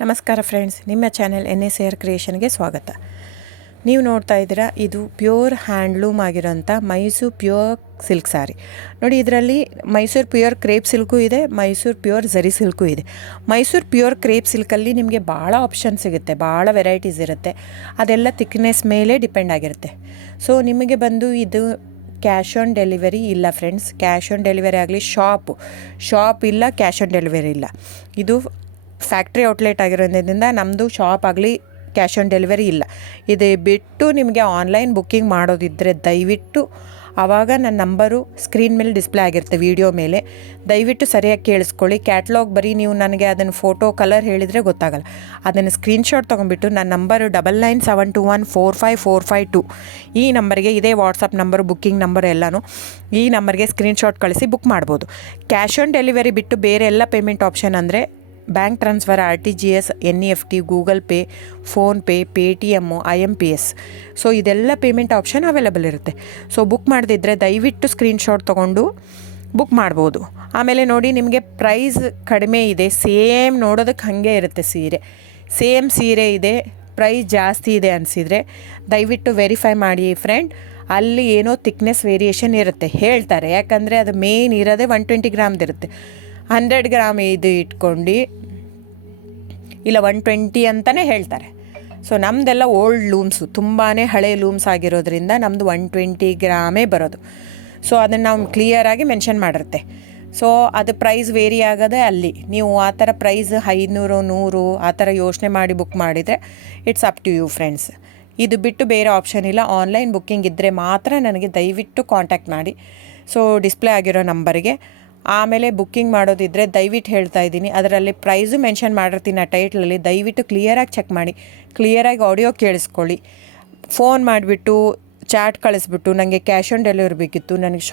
ನಮಸ್ಕಾರ ಫ್ರೆಂಡ್ಸ್, ನಿಮ್ಮ channel NSAR ಕ್ರಿಯೇಷನ್ಗೆ ಸ್ವಾಗತ. ನೀವು ನೋಡ್ತಾ ಇದ್ದೀರಾ, ಇದು ಪ್ಯೂರ್ ಹ್ಯಾಂಡ್ಲೂಮ್ ಆಗಿರೋಂಥ ಮೈಸೂರು ಪ್ಯೂರ್ ಸಿಲ್ಕ್ ಸ್ಯಾರಿ. ನೋಡಿ, ಇದರಲ್ಲಿ ಮೈಸೂರು ಪ್ಯೂರ್ ಕ್ರೇಪ್ ಸಿಲ್ಕು ಇದೆ, ಮೈಸೂರು ಪ್ಯೂರ್ ಝರಿ ಸಿಲ್ಕು ಇದೆ. ಮೈಸೂರು ಪ್ಯೂರ್ ಕ್ರೇಪ್ ಸಿಲ್ಕಲ್ಲಿ ನಿಮಗೆ ಭಾಳ ಆಪ್ಷನ್ ಸಿಗುತ್ತೆ, ಭಾಳ ವೆರೈಟೀಸ್ ಇರುತ್ತೆ. ಅದೆಲ್ಲ ಥಿಕ್ನೆಸ್ ಮೇಲೆ ಡಿಪೆಂಡ್ ಆಗಿರುತ್ತೆ. ಸೊ ನಿಮಗೆ ಬಂದು ಇದು ಕ್ಯಾಶ್ ಆನ್ ಡೆಲಿವರಿ ಇಲ್ಲ ಫ್ರೆಂಡ್ಸ್. ಕ್ಯಾಶ್ ಆನ್ ಡೆಲಿವರಿ ಆಗಲಿ, ಶಾಪ್ ಇಲ್ಲ, ಕ್ಯಾಶ್ ಆನ್ ಡೆಲಿವರಿ ಇಲ್ಲ. ಇದು ಫ್ಯಾಕ್ಟ್ರಿ ಔಟ್ಲೆಟ್ ಆಗಿರೋದ್ರಿಂದ ನಮ್ಮದು ಶಾಪ್ ಆಗಲಿ ಕ್ಯಾಶ್ ಆನ್ ಡೆಲಿವರಿ ಇಲ್ಲ. ಇದು ಬಿಟ್ಟು ನಿಮಗೆ ಆನ್ಲೈನ್ ಬುಕ್ಕಿಂಗ್ ಮಾಡೋದಿದ್ದರೆ ದಯವಿಟ್ಟು ಆವಾಗ ನನ್ನ ನಂಬರು ಸ್ಕ್ರೀನ್ ಮೇಲೆ ಡಿಸ್ಪ್ಲೇ ಆಗಿರುತ್ತೆ, ವಿಡಿಯೋ ಮೇಲೆ. ದಯವಿಟ್ಟು ಸರಿಯಾಗಿ ಕೇಳಿಸ್ಕೊಳ್ಳಿ. ಕ್ಯಾಟ್ಲಾಗ್ ಬರೀ ನೀವು ನನಗೆ ಅದನ್ನು ಫೋಟೋ ಕಲರ್ ಹೇಳಿದರೆ ಗೊತ್ತಾಗಲ್ಲ. ಅದನ್ನು ಸ್ಕ್ರೀನ್ಶಾಟ್ ತೊಗೊಂಡ್ಬಿಟ್ಟು ನನ್ನ ನಂಬರು 9972145452 ಈ ನಂಬರ್ಗೆ, ಇದೇ ವಾಟ್ಸಪ್ ನಂಬರು, ಬುಕ್ಕಿಂಗ್ ನಂಬರ್ ಎಲ್ಲನೂ ಈ ನಂಬರ್ಗೆ ಸ್ಕ್ರೀನ್ಶಾಟ್ ಕಳಿಸಿ ಬುಕ್ ಮಾಡ್ಬೋದು. ಕ್ಯಾಶ್ ಆನ್ ಡೆಲಿವರಿ ಬಿಟ್ಟು ಬೇರೆ ಎಲ್ಲ ಪೇಮೆಂಟ್ ಆಪ್ಷನ್ ಅಂದರೆ bank transfer, RTGS, NEFT, Google pay, PhonePe, Paytm, IMPS. So ಇದೆಲ್ಲ ಪೇಮೆಂಟ್ ಆಪ್ಷನ್ ಅವೈಲೇಬಲ್ ಇರುತ್ತೆ. ಸೊ ಬುಕ್ ಮಾಡದಿದ್ದರೆ ದಯವಿಟ್ಟು ಸ್ಕ್ರೀನ್ಶಾಟ್ ತೊಗೊಂಡು ಬುಕ್ ಮಾಡ್ಬೋದು. ಆಮೇಲೆ ನೋಡಿ, ನಿಮಗೆ ಪ್ರೈಸ್ ಕಡಿಮೆ ಇದೆ, ಸೇಮ್ ನೋಡೋದಕ್ಕೆ ಹಾಗೆ ಇರುತ್ತೆ ಸೇಮ್ ಸೀರೆ ಇದೆ, ಪ್ರೈಸ್ ಜಾಸ್ತಿ ಇದೆ ಅನಿಸಿದರೆ ದಯವಿಟ್ಟು ವೆರಿಫೈ ಮಾಡಿ ಫ್ರೆಂಡ್. ಅಲ್ಲಿ ಏನೋ ಥಿಕ್ನೆಸ್ ವೇರಿಯೇಷನ್ ಇರುತ್ತೆ ಹೇಳ್ತಾರೆ, ಯಾಕಂದರೆ ಅದು ಮೇನ್ ಇರೋದೇ 120 ಗ್ರಾಮ್ದಿರುತ್ತೆ. 100 ಗ್ರಾಮ್ ಇದು ಇಟ್ಕೊಂಡು ಇಲ್ಲ 120 ಅಂತಲೇ ಹೇಳ್ತಾರೆ. ಸೊ ನಮ್ಮದೆಲ್ಲ ಓಲ್ಡ್ ಲೂಮ್ಸು, ತುಂಬಾ ಹಳೆ ಲೂಮ್ಸ್ ಆಗಿರೋದ್ರಿಂದ ನಮ್ಮದು 120 ಗ್ರಾಮೇ ಬರೋದು. ಸೊ ಅದನ್ನು ನಾವು ಕ್ಲಿಯರಾಗಿ ಮೆನ್ಷನ್ ಮಾಡಿರುತ್ತೆ. ಸೊ ಅದು ಪ್ರೈಸ್ ವೇರಿ ಆಗೋದೇ ಅಲ್ಲಿ. ನೀವು ಆ ಥರ ಪ್ರೈಸ್ 500, 100 ಆ ಥರ ಯೋಚನೆ ಮಾಡಿ ಬುಕ್ ಮಾಡಿದರೆ it's up to you friends. ಇದು ಬಿಟ್ಟು ಬೇರೆ ಆಪ್ಷನ್ ಇಲ್ಲ. ಆನ್ಲೈನ್ ಬುಕ್ಕಿಂಗ್ ಇದ್ದರೆ ಮಾತ್ರ ನನಗೆ ದಯವಿಟ್ಟು ಕಾಂಟ್ಯಾಕ್ಟ್ ಮಾಡಿ. ಸೊ ಡಿಸ್ಪ್ಲೇ ಆಗಿರೋ ನಂಬರಿಗೆ. ಆಮೇಲೆ ಬುಕ್ಕಿಂಗ್ ಮಾಡೋದಿದ್ದರೆ ದಯವಿಟ್ಟು ಹೇಳ್ತಾ ಇದ್ದೀನಿ, ಅದರಲ್ಲಿ ಪ್ರೈಸು ಮೆನ್ಷನ್ ಮಾಡಿರ್ತೀನಿ ಆ ಟೈಟ್ಲಲ್ಲಿ. ದಯವಿಟ್ಟು ಕ್ಲಿಯರಾಗಿ ಚೆಕ್ ಮಾಡಿ, ಕ್ಲಿಯರಾಗಿ ಆಡಿಯೋ ಕೇಳಿಸ್ಕೊಳ್ಳಿ. ಫೋನ್ ಮಾಡಿಬಿಟ್ಟು ಚಾಟ್ ಕಳಿಸ್ಬಿಟ್ಟು ನನಗೆ ಕ್ಯಾಶ್ ಆನ್ ಡೆಲಿವರಿ ಬೇಕಿತ್ತು, ನನಗೆ